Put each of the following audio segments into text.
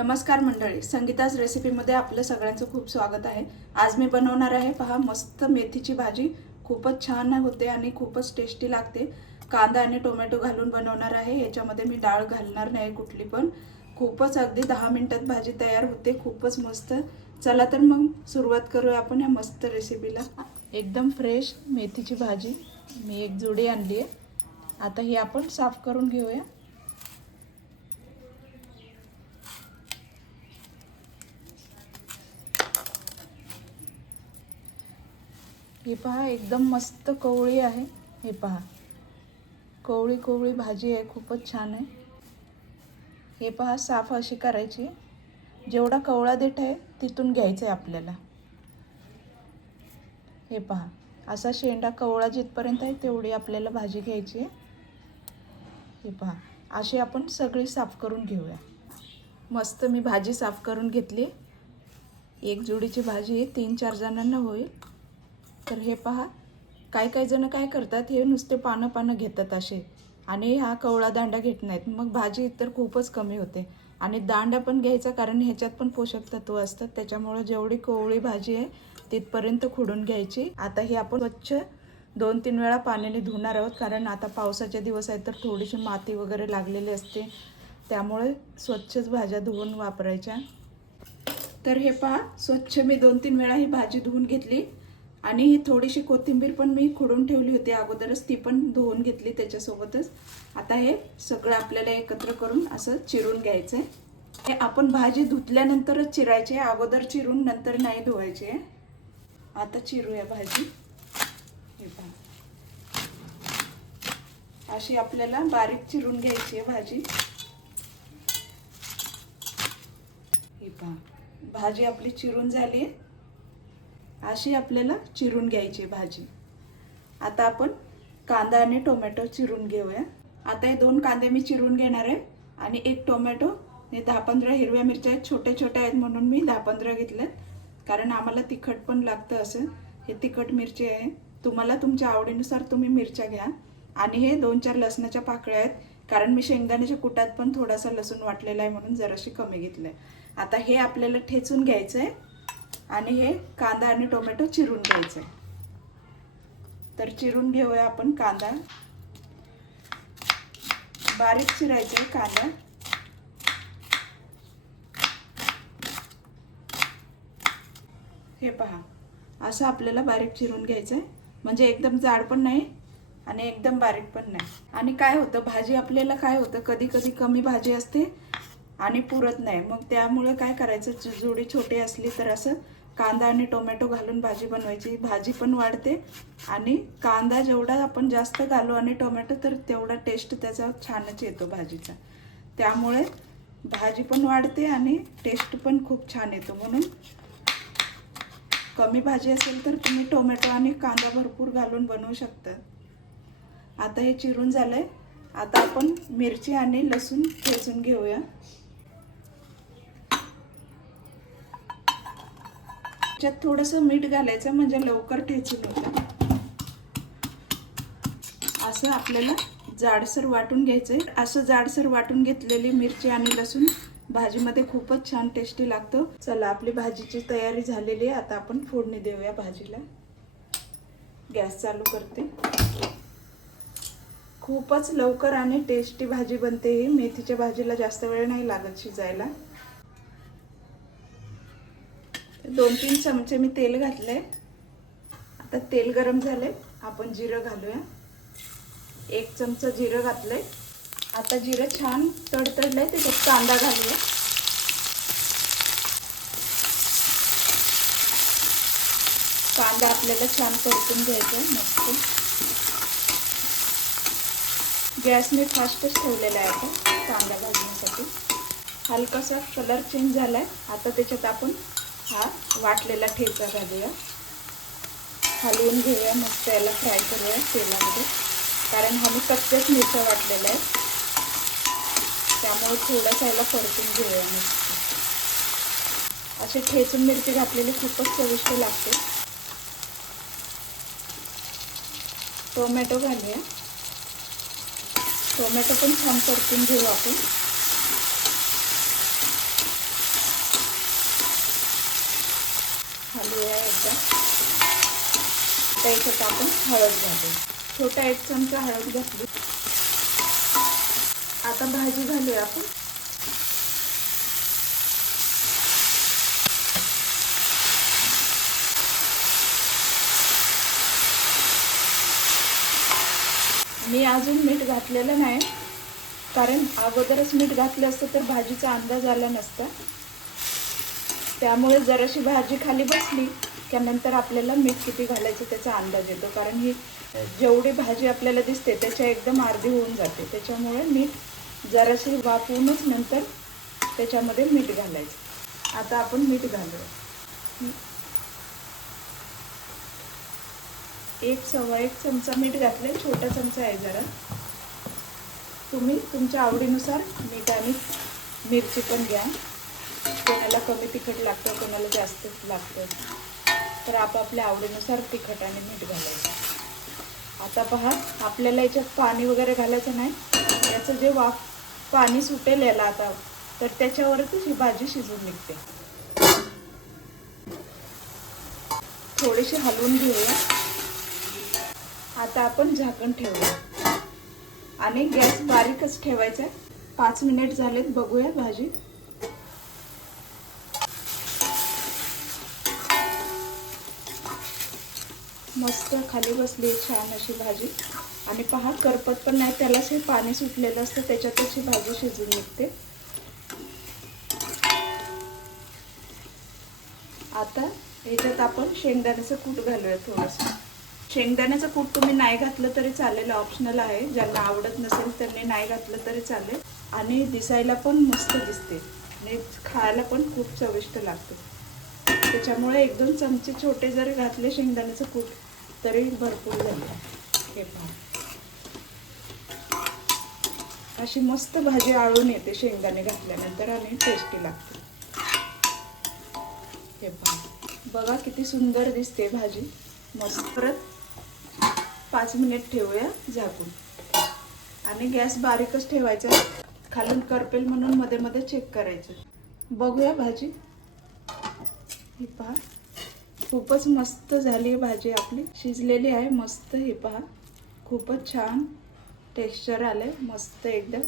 नमस्कार मंडळी, संगीताज रेसिपीमध्ये आपलं सगळ्यांचं खूप स्वागत आहे। आज मी बनवणार आहे पहा मस्त मेथीची भाजी। खूपच छान होते आणि खूपच टेस्टी लागते। कांदा आणि टोमॅटो घालून बनवणार आहे। याच्यामध्ये मी डाळ घालणार नाही कुठली पण। खूपच अगदी 10 मिनिटात भाजी तयार होते। खूपच मस्त। चला तर मग सुरुवात करूया आपण या मस्त रेसिपीला। एकदम फ्रेश मेथीची भाजी मी एक जुडी आणली आहे। आता ही आपण साफ करून घेऊया। हे पहा एकदम मस्त कवळी आहे। हे पहा कवळी कवळी भाजी आहे, खूपच छान आहे। हे पहा साफ अशी करायची। जेवढा कवळा देठ आहे तिथून घ्यायचं आहे आपल्याला। हे पहा असा शेंडा कवळा जिथपर्यंत आहे तेवढी आपल्याला भाजी घ्यायची आहे। हे पहा अशी आपण सगळी साफ करून घेऊया। मस्त मी भाजी साफ करून घेतली। एक जोडीची भाजी 3-4 जणांना होईल। तर हे पहा काही जण काय करतात, हे नुसते पानं घेतात असे आणि हा कवळा दांडा घेत नाहीत। मग भाजी तर खूपच कमी होते। आणि दांडा पण घ्यायचा, कारण ह्याच्यात पण पोषक तत्व असतात। त्याच्यामुळे जेवढी कवळी भाजी आहे तिथपर्यंत खुडून घ्यायची। आता ही आपण स्वच्छ 2-3 वेळा पाण्याने धुणार आहोत, कारण आता पावसाचे दिवस आहेत तर थोडीशी माती वगैरे लागलेली असते। त्यामुळे स्वच्छच भाज्या धुवून वापरायच्या। तर हे पहा स्वच्छ मी 2-3 वेळा ही भाजी धुवून घेतली। आणि ही थोडीशी कोथिंबीर पण मी खुडून ठेवली होती अगोदरच, ती पण धुवून घेतली त्याच्यासोबतच। आता हे सगळं आपल्याला एकत्र करून असं चिरून घ्यायचं आहे। हे आपण भाजी धुतल्यानंतरच चिरायची आहे, अगोदर चिरून नंतर नाही धुवायची आहे। आता चिरूया भाजी। हे पहा अशी आपल्याला बारीक चिरून घ्यायची आहे भाजी। हे पहा भाजी आपली चिरून झाली आहे। अशी आपल्याला चिरून घ्यायची भाजी। आता आपण कांदा आणि टोमॅटो चिरून घेऊया। आता हे 2 कांदे मी चिरून घेणार आहे आणि एक टोमॅटो। हे 10-15 हिरव्या मिरच्या आहेत, छोटे छोटे आहेत म्हणून मी 10-15 घेतलेत, कारण आम्हाला तिखट पण लागतं असं। हे तिखट मिरची आहे, तुम्हाला तुमच्या आवडीनुसार तुम्ही मिरच्या घ्या। आणि हे 2-4 लसणाच्या पाकळ्या आहेत, कारण मी शेंगदाण्याच्या कुटात पण थोडासा लसूण वाटलेला आहे म्हणून जराशी कमी घेतलंय। आता हे आपल्याला ठेचून घ्यायचं आहे आणि हे कांदा आणि टोमॅटो चिरून घ्यायचं आहे। तर चिरून घेऊया आपण कांदा। बारीक चिरायचा आहे कांदा। हे पहा असं आपल्याला बारीक चिरून घ्यायचं आहे, म्हणजे एकदम जाड पण नाही आणि एकदम बारीक पण नाही। आणि काय होतं, भाजी आपल्याला काय होतं, कधी कधी कमी भाजी असते आणि पुरत नाही। मग त्यामुळे काय करायचं, जुडी छोटी असली तर असं कांदा आणि टोमॅटो घालून भाजी बनवायची। भाजी पण वाढते आणि कांदा जेवढा आपण जास्त घालू आणि टोमॅटो तर तेवढा टेस्ट त्याचा छानच येतो भाजीचा। त्यामुळे भाजी पण वाढते आणि टेस्ट पण खूप छान येतो। म्हणून कमी भाजी असेल तर तुम्ही टोमॅटो आणि कांदा भरपूर घालून बनवू शकता। आता हे चिरून झालंय। आता आपण मिरची आणि लसूण ठेचून घेऊया। त्यात थोडंसं मीठ घालायचं, म्हणजे लवकर ठेचून होतं। असं आपल्याला जाडसर वाटून घ्यायचंय। असं जाडसर वाटून घेतलेली मिरची आणि लसूण भाजीमध्ये खूपच छान टेस्टी लागतो। चला आपली भाजीची तयारी झालेली आहे। आता आपण फोडणी देऊया भाजीला। गॅस चालू करते। खूपच लवकर आणि टेस्टी भाजी बनते ही। मेथीच्या भाजीला जास्त वेळ नाही लागत शिजायला। 2-3 चमचे मी तेल घातले। आता तेल गरम झाले, आपण जिरं घालूया। 1 चमचा जिरं घातले। आता जिरं छान तडतडले, त्याच्यात कांदा घालूया। कांदा आपल्याला छान परतून घ्यायचा मस्त। गॅस मी फास्टच ठेवलेला आहे आता कांदा भाजण्यासाठी। हलकासा कलर चेंज झालाय। आता त्याच्यात आपण हा वाटलेला ठेचा घालूया। हलवून घेऊया, मस्त याला फ्राय करूया तेलामध्ये, कारण हा मी कच्च्याच मिरच्या वाटलेल्या आहे। त्यामुळे थोडासा याला परतून घेऊया मस्त। असे ठेचून मिरची घातलेली खूपच चविष्ट लागते। टोमॅटो घालूया। टोमॅटो पण छान परतून घेऊ आपण। हलवूया एकदा. त्याच्यात आपण हळद घालू. छोटा 1 चमचा हळद घातली. आता भाजी घालूया आपण. मी अजून मीठ घातलेलं नाही, कारण अगोदरच मीठ घातलं असतं तर भाजीचा अंदाज आला नसता. त्यामुळे जराशी भाजी खाली बसली की नंतर आपल्याला मीठ किती घालायचं त्याचा अंदाज येतो. कारण ही जेवढी भाजी आपल्याला दिसते त्याच्या एकदम अर्धी होऊन जाते. त्याच्यामुळे मीठ जराशी वाफवूनच नंतर त्याच्यामध्ये मीठ घालायचं. आता आपण मीठ घालूया. 1-1.25 चमचा मीठ घातले. छोटा चमचा आहे जरा. तुम्ही तुमच्या आवडीनुसार मीठ आणि मिरची पण घ्या. कोणाला कमी तिखट लागतं, कोणाला जास्त लागतं, तर आपापल्या आवडीनुसार तिखट आणि मीठ घालायचं. आता पहा, आपल्याला याच्यात पाणी वगैरे घालायचं नाही. याचं जे पाणी सुटेल याला आता, तर त्याच्यावरच ही भाजी शिजून निघते. थोडीशी हलवून घेऊया. आता आपण झाकण ठेवूया आणि गॅस बारीकच ठेवायचा. 5 मिनिट झालेत, बघूया भाजी. मस्त खाली बसली छान अशी भाजी. आणि पहा, करपत पण नाही, त्यालाच हे पाणी सुटलेलं असतं, त्याच्यातच ही भाजी शिजून निघते. आता याच्यात आपण शेंगदाण्याचं कूट घालूया थोडंसं. शेंगदाण्याचं कूट तुम्ही नाही घातलं तरी चालेल, ऑप्शनल आहे. ज्यांना आवडत नसेल त्यांनी नाही घातलं तरी चालेल. आणि दिसायला पण मस्त दिसते आणि खायला पण खूप चविष्ट लागते. त्याच्यामुळे 1-2 चमचे छोटे जरी घातले शेंगदाण्याचं कूट तरी भरपूर झाले. हे पहा, अशी मस्त भाजी आळून येते शेंगदाणे घातल्यानंतर आणि टेस्टी लागते. हे पहा, बघा किती सुंदर दिसते भाजी मस्त. परत 5 मिनिट ठेवूया झाकून आणि गॅस बारीकच ठेवायचा. खालून करपेल म्हणून मध्ये मध्ये चेक करायचं. बघूया भाजी. ही पहा, खूपच मस्त झाली आहे भाजी आपली, शिजलेली आहे मस्त. हे पहा, खूपच छान टेक्स्चर आलंय मस्त एकदम.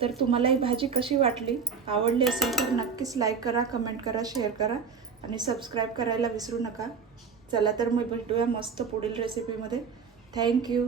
तर तुम्हाला ही भाजी कशी वाटली, आवडली असेल तर नक्कीच लाईक करा, कमेंट करा, शेअर करा आणि सबस्क्राईब करायला विसरू नका. चला तर मग भेटूया मस्त पुढील रेसिपीमध्ये. थँक्यू.